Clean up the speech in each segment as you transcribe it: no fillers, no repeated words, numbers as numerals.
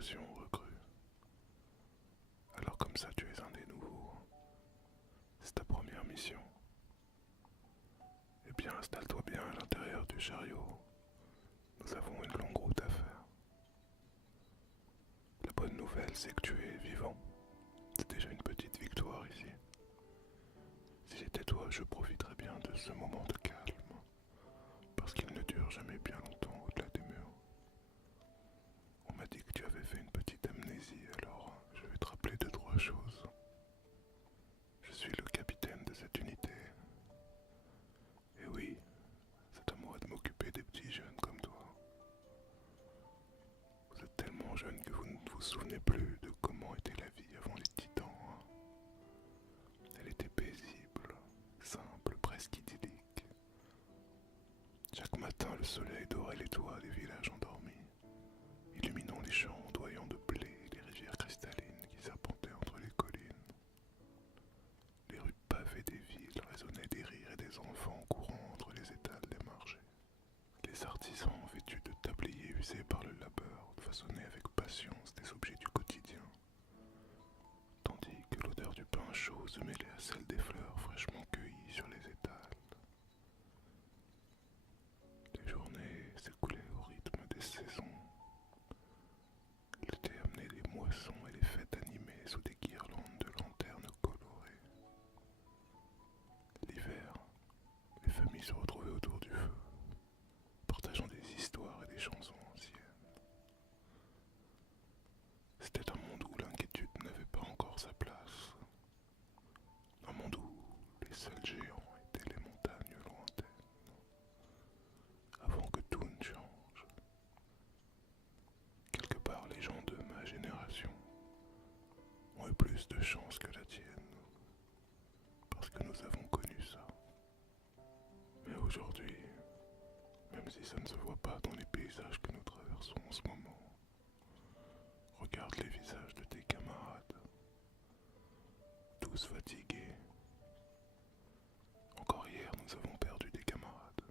Fédération recrue. Alors comme ça tu es un des nouveaux. C'est ta première mission. Eh bien installe-toi bien à l'intérieur du chariot. Nous avons une longue route à faire. La bonne nouvelle c'est que tu es vivant. C'est déjà une petite victoire ici. Si j'étais toi, je profiterais bien de ce moment de calme. Parce qu'il ne dure jamais bien longtemps au-delà des murs. On m'a dit que tu avais fait une petite amnésie, alors je vais te rappeler deux, trois choses. Je suis le capitaine de cette unité. Et oui, c'est à moi de m'occuper des petits jeunes comme toi. Vous êtes tellement jeunes que vous ne vous souvenez plus de comment était la vie avant les titans. Elle était paisible, simple, presque idyllique. Chaque matin, le soleil dorait les toits des villages endormis, illuminant les champs ondoyants de blé et les rivières cristallines qui serpentaient entre les collines. Les rues pavées des villes résonnaient des rires et des enfants courant entre les étals des marchés. Les artisans vêtus de tabliers usés par le labeur façonnaient avec patience des objets du quotidien, tandis que l'odeur du pain chaud se mêlait à celle des fleurs fraîchement cueillies sur les étals. Les journées s'écoulaient au rythme des saisons. L'été amenait les moissons et les fêtes animées sous des guirlandes de lanternes colorées. L'hiver, les familles se retrouvaient autour du feu, partageant des histoires et des chansons anciennes. C'était un monde où l'inquiétude n'avait pas encore sa place. Un monde où les seuls géants étaient les montagnes lointaines. Avant que tout ne change. Quelque part, les gens de ma génération ont eu plus de chance que la tienne, parce que nous avons connu ça. Mais aujourd'hui, même si ça ne se voit pas dans les paysages que nous traversons en ce moment, regarde les visages de tes camarades, tous fatigués. Encore hier, nous avons perdu des camarades.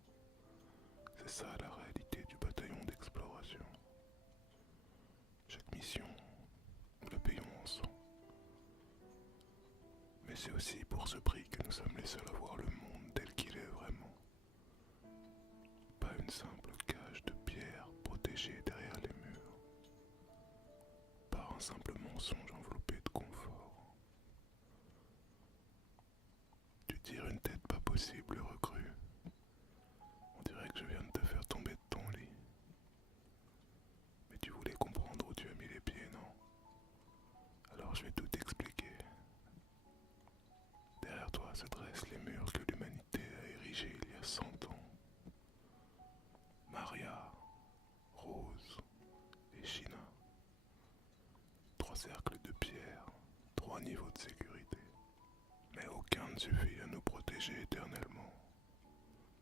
C'est ça la réalité du bataillon d'exploration. Chaque mission, nous la payons en sang. Mais c'est aussi pour ce prix que nous sommes les seuls à voir le monde tel qu'il est vraiment. Pas une simple cage de pierre protégée derrière les murs. Par un simple mensonge enveloppé de confort. Tu tires une tête pas possible, recrue. On dirait que je viens de te faire tomber de ton lit. Mais tu voulais comprendre où tu as mis les pieds, non? Alors je vais tout t'expliquer. Derrière toi se dressent les murs que l'humanité a érigés il y a 100 ans. Maria, Rose et China. 3 cercles de pierre, 3 niveaux de sécurité. Mais aucun ne suffit à nous protéger éternellement.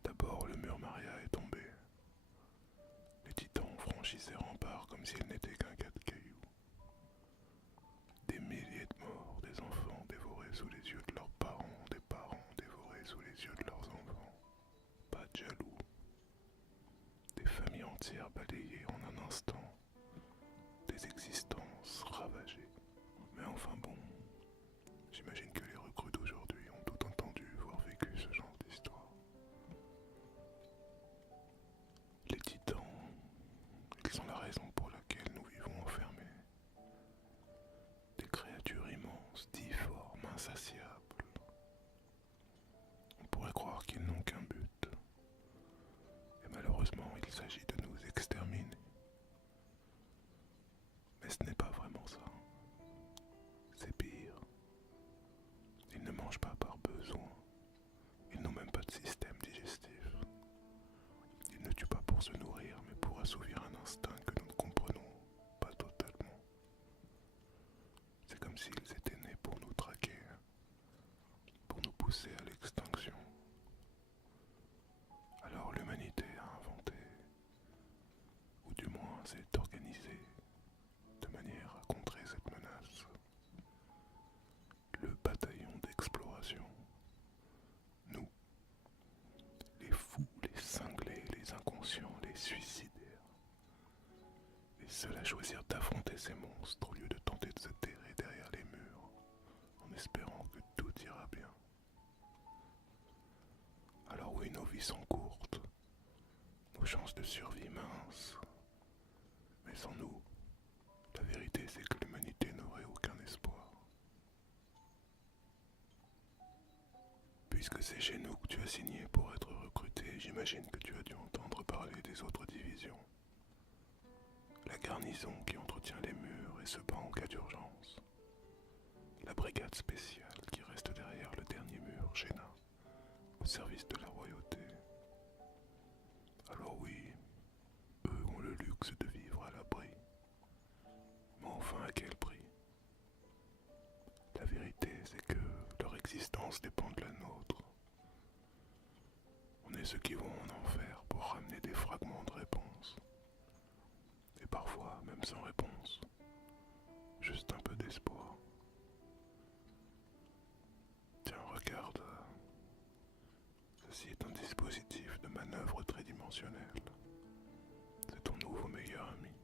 D'abord, le mur Maria est tombé. Les titans ont franchi ces remparts comme s'ils n'étaient qu'un tas de cailloux. Des milliers de morts, des enfants dévorés sous les yeux de leurs parents, des parents dévorés sous les yeux de leurs enfants. Pas de jaloux. Des familles entières balayées en un instant. Des existences ravagées. Mais enfin bon, j'imagine que les recrues d'aujourd'hui ont tout entendu, voire vécu ce genre d'histoire. Les titans, ils sont la raison pour laquelle nous vivons enfermés. Des créatures immenses, difformes, insatiables. On pourrait croire qu'ils n'ont qu'un but. Et malheureusement, il s'agit de nous exterminer. Mais ce n'est pas vraiment ça. C'est pire. Ils ne mangent pas par besoin. Ils n'ont même pas de système digestif. Ils ne tuent pas pour se nourrir, mais pour assouvir un instinct que nous ne comprenons pas totalement. C'est comme s'ils étaient nés pour nous traquer, pour nous pousser à l'extinction. Alors l'humanité a inventé, ou du moins s'est organisée, de manière à contrer cette menace. Le bataillon d'exploration. Nous, les fous, les cinglés, les inconscients, les suicidaires. Les est seul à choisir d'affronter ces monstres au lieu de tenter de se terrer derrière les murs, en espérant que tout ira bien. Alors oui, nos vies sont courtes, nos chances de survie minces, mais sans nous, la vérité c'est que l'humanité n'aurait aucun espoir. Puisque c'est chez nous que tu as signé pour être recruté, j'imagine que tu as dû entendre parler des autres divisions. La garnison qui entretient les murs et se bat en cas d'urgence. La brigade spéciale qui reste derrière le dernier mur, Géna, au service de la royauté. Alors oui, eux ont le luxe de vivre à l'abri. Mais enfin, à quel prix? La vérité, c'est que leur existence dépend de la nôtre. On est ceux qui vont en enfer pour ramener des fragments de réponse. Et parfois, même sans réponse. Juste un peu d'espoir. Tiens, regarde. Ceci est un dispositif de manœuvre tridimensionnel. C'est ton nouveau meilleur ami.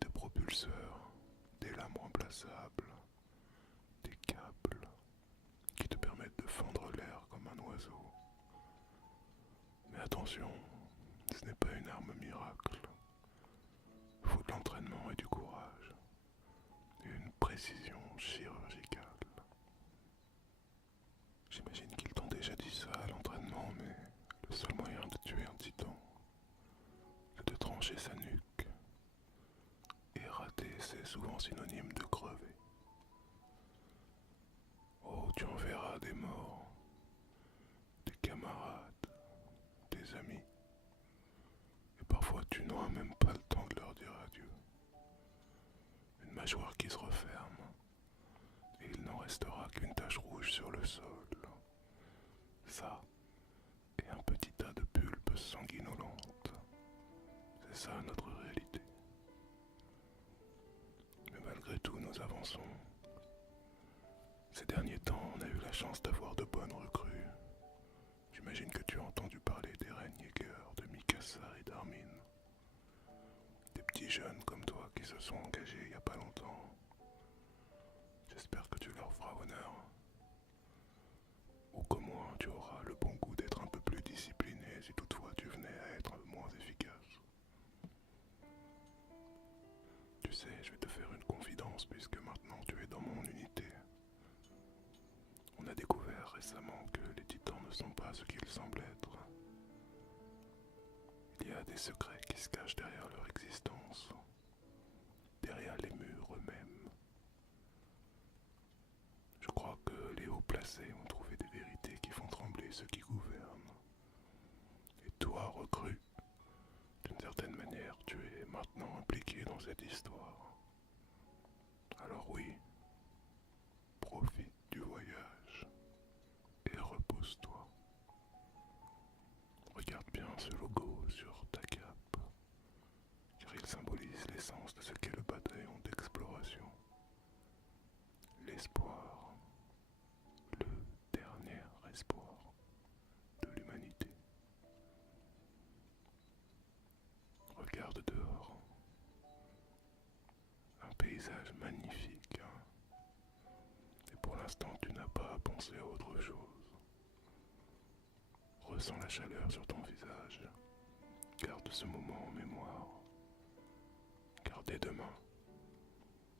Des propulseurs, des lames remplaçables, des câbles qui te permettent de fendre l'air comme un oiseau. Mais attention, ce n'est pas une arme miracle. Il faut de l'entraînement et du courage, et une précision chirurgicale. J'imagine qu'ils t'ont déjà dit ça à l'entraînement, mais le seul moyen de tuer un titan, c'est de trancher sa nuque. Et rater, c'est souvent synonyme de crever. Oh, tu en verras des morts, des camarades, des amis. Et parfois tu n'auras même pas le temps de leur dire adieu. Une mâchoire qui se referme, et il n'en restera qu'une tache rouge sur le sol. Ça, et un petit tas de pulpes sanguinolentes. C'est ça notre réalité. Mais malgré tout, nous avançons. Ces derniers temps, on a eu la chance d'avoir de bonnes recrues. J'imagine que tu as entendu parler d'Eren Yeager, de Mikasa et d'Armin. Des petits jeunes comme toi qui se sont engagés il n'y a pas longtemps. J'espère que tu leur feras honneur. Ou qu'au moins tu auras le bon goût d'être un peu plus discipliné si toutefois tu venais à être moins efficace. Tu sais, je vais te faire une confidence puisque maintenant tu es dans mon unité. On a découvert récemment que les titans ne sont pas ce qu'ils semblent être. Il y a des secrets qui se cachent derrière leur existence, derrière les murs eux-mêmes. Je crois que les hauts placés ont trouvé des vérités qui font trembler ceux qui gouvernent. Et toi, recrue, d'une certaine manière, tu es maintenant impliqué dans cette histoire. Alors oui, profite du voyage et repose-toi. Regarde bien ce logo sur ta cape, car il symbolise l'essence de ce qu'est le bataillon d'exploration. L'espoir, le dernier espoir de l'humanité. Regarde dehors, un paysage magnifique, hein. Et pour l'instant tu n'as pas à penser à autre chose. Ressens la chaleur sur ton visage, garde ce moment en mémoire, car dès demain,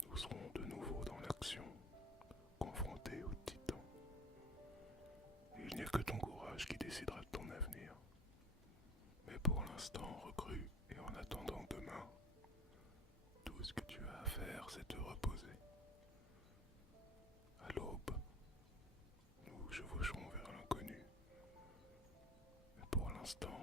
nous serons de nouveau dans l'action, confrontés aux titans. Il n'y a que ton courage qui décidera de ton avenir. Mais pour l'instant, recrue, et en attendant demain, tout ce que tu as à faire, c'est te reposer. À l'aube, nous chevaucherons vers l'inconnu. Mais pour l'instant,